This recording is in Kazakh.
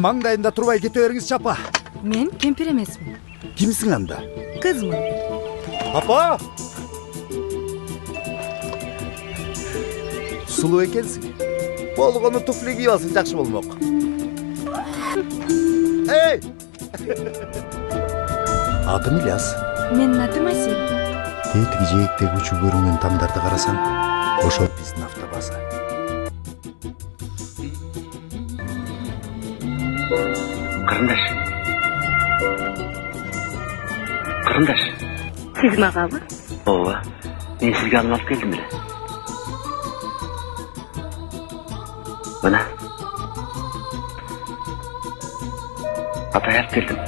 Mаңдайында турбай кете бериңиз чапа. Men kempir emasman. Kimsiң анда? Qizman. Апа! Сулуу экенсиң. Болгону туфли кийип алсаң жакшы болмок. Эй! Атым Ильяс. Менин атым Асел. Тетиги жээктеги учуу көрүнгөн тамдарды карасаң, ошол биздин автобаза. Кырындаш. Кырындаш. Siz mag'abı? Ооба. Мен сизге алып алып келдим эле. Мына. Атай алып келдим.